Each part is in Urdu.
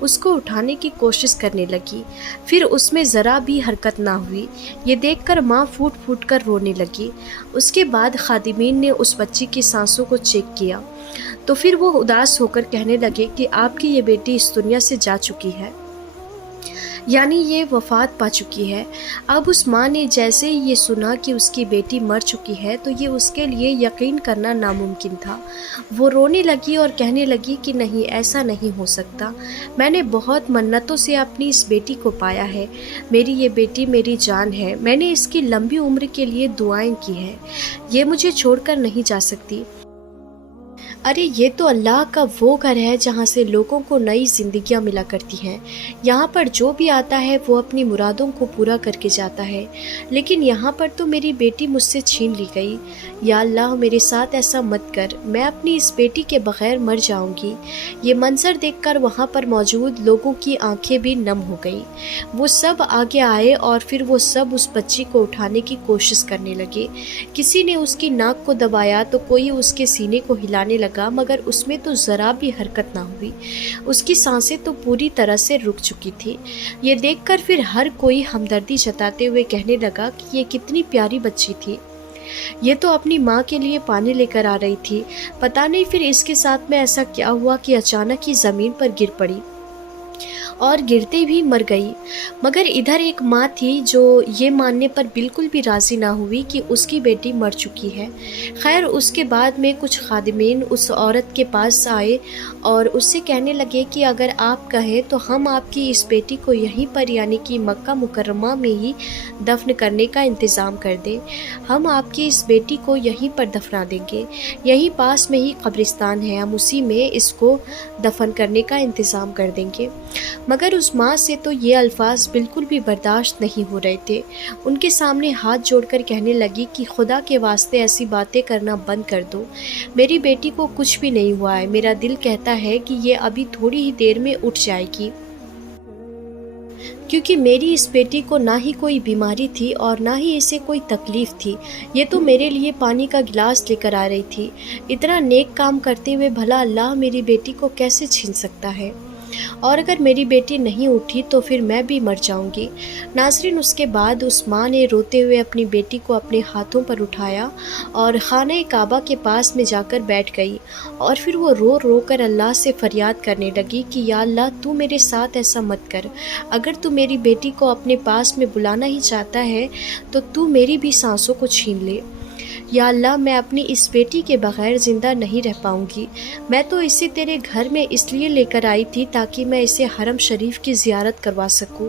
اس کو اٹھانے کی کوشش کرنے لگی، پھر اس میں ذرا بھی حرکت نہ ہوئی۔ یہ دیکھ کر ماں پھوٹ پھوٹ کر رونے لگی۔ اس کے بعد خادمین نے اس بچی کی سانسوں کو چیک کیا تو پھر وہ اداس ہو کر کہنے لگے کہ آپ کی یہ بیٹی اس دنیا سے جا چکی ہے، یعنی یہ وفات پا چکی ہے۔ اب اس ماں نے جیسے ہی یہ سنا کہ اس کی بیٹی مر چکی ہے تو یہ اس کے لیے یقین کرنا ناممکن تھا۔ وہ رونے لگی اور کہنے لگی کہ نہیں، ایسا نہیں ہو سکتا، میں نے بہت منتوں سے اپنی اس بیٹی کو پایا ہے، میری یہ بیٹی میری جان ہے، میں نے اس کی لمبی عمر کے لیے دعائیں کی ہیں، یہ مجھے چھوڑ کر نہیں جا سکتی۔ ارے یہ تو اللہ کا وہ گھر ہے جہاں سے لوگوں کو نئی زندگیاں ملا کرتی ہیں، یہاں پر جو بھی آتا ہے وہ اپنی مرادوں کو پورا کر کے جاتا ہے، لیکن یہاں پر تو میری بیٹی مجھ سے چھین لی گئی۔ یا اللہ میرے ساتھ ایسا مت کر، میں اپنی اس بیٹی کے بغیر مر جاؤں گی۔ یہ منظر دیکھ کر وہاں پر موجود لوگوں کی آنکھیں بھی نم ہو گئی۔ وہ سب آگے آئے اور پھر وہ سب اس بچی کو اٹھانے کی کوشش کرنے لگے۔ کسی نے اس کی ناک کو دبایا تو کوئی اس کے سینے کو ہلانے لگا، مگر اس میں تو ذرا بھی حرکت نہ ہوئی، اس کی سانسیں تو پوری طرح سے رک چکی تھی۔ یہ دیکھ کر پھر ہر کوئی ہمدردی جتاتے ہوئے کہنے لگا کہ یہ کتنی پیاری بچی تھی، یہ تو اپنی ماں کے لیے پانی لے کر آ رہی تھی، پتہ نہیں پھر اس کے ساتھ میں ایسا کیا ہوا کہ اچانک ہی زمین پر گر پڑی اور گرتے بھی مر گئی۔ مگر ادھر ایک ماں تھی جو یہ ماننے پر بالکل بھی راضی نہ ہوئی کہ اس کی بیٹی مر چکی ہے۔ خیر اس کے بعد میں کچھ خادمین اس عورت کے پاس آئے اور اس سے کہنے لگے کہ اگر آپ کہیں تو ہم آپ کی اس بیٹی کو یہیں پر یعنی کہ مکہ مکرمہ میں ہی دفن کرنے کا انتظام کر دیں، ہم آپ کی اس بیٹی کو یہیں پر دفنا دیں گے، یہیں پاس میں ہی قبرستان ہے، ہم اسی میں اس کو دفن کرنے کا انتظام کر دیں گے۔ مگر اس ماں سے تو یہ الفاظ بالکل بھی برداشت نہیں ہو رہے تھے۔ ان کے سامنے ہاتھ جوڑ کر کہنے لگی کہ خدا کے واسطے ایسی باتیں کرنا بند کر دو، میری بیٹی کو کچھ بھی نہیں ہوا ہے، میرا دل کہتا ہے کہ یہ ابھی تھوڑی ہی دیر میں اٹھ جائے گی، کیونکہ میری اس بیٹی کو نہ ہی کوئی بیماری تھی اور نہ ہی اسے کوئی تکلیف تھی، یہ تو میرے لیے پانی کا گلاس لے کر آ رہی تھی، اتنا نیک کام کرتے ہوئے بھلا اللہ میری بیٹی کو کیسے چھین سکتا ہے، اور اگر میری بیٹی نہیں اٹھی تو پھر میں بھی مر جاؤں گی۔ ناظرین اس کے بعد اس ماں نے روتے ہوئے اپنی بیٹی کو اپنے ہاتھوں پر اٹھایا اور خانہ کعبہ کے پاس میں جا کر بیٹھ گئی، اور پھر وہ رو رو کر اللہ سے فریاد کرنے لگی کہ یا اللہ تو میرے ساتھ ایسا مت کر، اگر تو میری بیٹی کو اپنے پاس میں بلانا ہی چاہتا ہے تو میری بھی سانسوں کو چھین لے۔ یا اللہ میں اپنی اس بیٹی کے بغیر زندہ نہیں رہ پاؤں گی، میں تو اسے تیرے گھر میں اس لیے لے کر آئی تھی تاکہ میں اسے حرم شریف کی زیارت کروا سکوں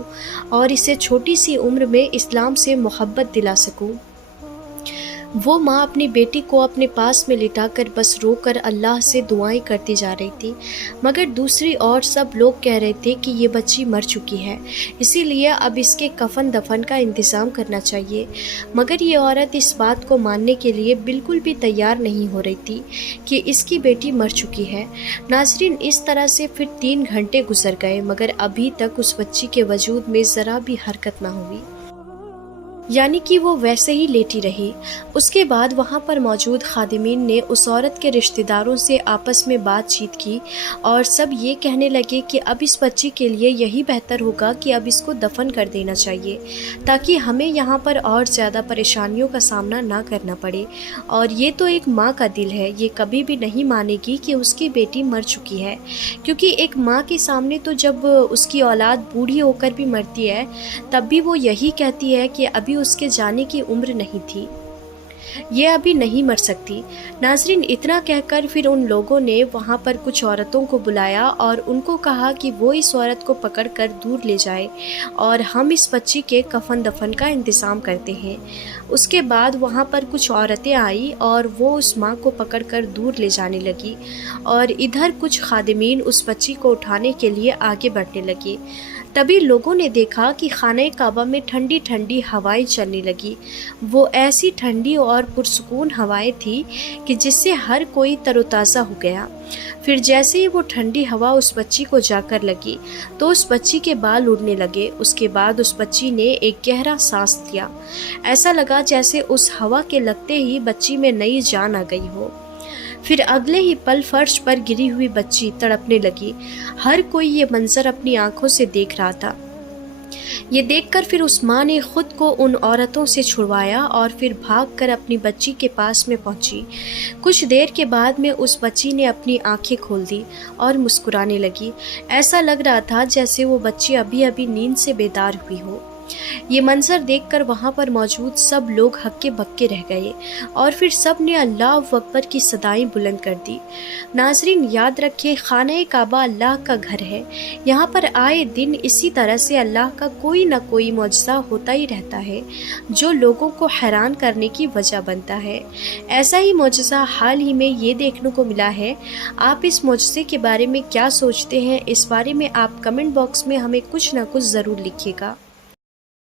اور اسے چھوٹی سی عمر میں اسلام سے محبت دلا سکوں۔ وہ ماں اپنی بیٹی کو اپنے پاس میں لٹا کر بس رو کر اللہ سے دعائیں کرتی جا رہی تھی، مگر دوسری اور سب لوگ کہہ رہے تھے کہ یہ بچی مر چکی ہے، اسی لیے اب اس کے کفن دفن کا انتظام کرنا چاہیے، مگر یہ عورت اس بات کو ماننے کے لیے بالکل بھی تیار نہیں ہو رہی تھی کہ اس کی بیٹی مر چکی ہے۔ ناظرین اس طرح سے پھر 3 گھنٹے گزر گئے مگر ابھی تک اس بچی کے وجود میں ذرا بھی حرکت نہ ہوئی، یعنی کہ وہ ویسے ہی لیٹی رہی۔ اس کے بعد وہاں پر موجود خادمین نے اس عورت کے رشتہ داروں سے آپس میں بات چیت کی اور سب یہ کہنے لگے کہ اب اس بچی کے لیے یہی بہتر ہوگا کہ اب اس کو دفن کر دینا چاہیے تاکہ ہمیں یہاں پر اور زیادہ پریشانیوں کا سامنا نہ کرنا پڑے، اور یہ تو ایک ماں کا دل ہے، یہ کبھی بھی نہیں مانے گی کہ اس کی بیٹی مر چکی ہے، کیونکہ ایک ماں کے سامنے تو جب اس کی اولاد بوڑھی ہو کر بھی مرتی ہے تب بھی وہ یہی کہتی ہے کہ ابھی اس کے جانے کی عمر نہیں تھی، یہ ابھی نہیں مر سکتی۔ ناظرین اتنا کہہ کر پھر ان لوگوں نے وہاں پر کچھ عورتوں کو بلایا اور ان کو کہا کہ وہ اس عورت کو پکڑ کر دور لے جائے اور ہم اس بچی کے کفن دفن کا انتظام کرتے ہیں۔ اس کے بعد وہاں پر کچھ عورتیں آئیں اور وہ اس ماں کو پکڑ کر دور لے جانے لگی اور ادھر کچھ خادمین اس بچی کو اٹھانے کے لیے آگے بڑھنے لگے۔ تبھی لوگوں نے دیکھا کہ خانہ کعبہ میں ٹھنڈی ٹھنڈی ہوائیں چلنے لگی، وہ ایسی ٹھنڈی اور پرسکون ہوائیں تھیں کہ جس سے ہر کوئی تر و تازہ ہو گیا۔ پھر جیسے ہی وہ ٹھنڈی ہوا اس بچی کو جا کر لگی تو اس بچی کے بال اڑنے لگے، اس کے بعد اس بچی نے ایک گہرا سانس لیا، ایسا لگا جیسے اس ہوا کے لگتے ہی بچی میں نئی جان آ گئی ہو۔ پھر اگلے ہی پل فرش پر گری ہوئی بچی تڑپنے لگی۔ ہر کوئی یہ منظر اپنی آنکھوں سے دیکھ رہا تھا۔ یہ دیکھ کر پھر اس ماں نے خود کو ان عورتوں سے چھڑوایا اور پھر بھاگ کر اپنی بچی کے پاس میں پہنچی۔ کچھ دیر کے بعد میں اس بچی نے اپنی آنکھیں کھول دی اور مسکرانے لگی۔ ایسا لگ رہا تھا جیسے وہ بچی ابھی ابھی نیند سے بیدار ہوئی ہو۔ یہ منظر دیکھ کر وہاں پر موجود سب لوگ ہکے بکے رہ گئے اور پھر سب نے اللہ اکبر کی صدائیں بلند کر دی۔ ناظرین، یاد رکھیں، خانہ کعبہ اللہ کا گھر ہے۔ یہاں پر آئے دن اسی طرح سے اللہ کا کوئی نہ کوئی معجزہ ہوتا ہی رہتا ہے جو لوگوں کو حیران کرنے کی وجہ بنتا ہے۔ ایسا ہی معجزہ حال ہی میں یہ دیکھنے کو ملا ہے۔ آپ اس معجزے کے بارے میں کیا سوچتے ہیں؟ اس بارے میں آپ کمنٹ باکس میں ہمیں کچھ نہ کچھ ضرور لکھیے گا۔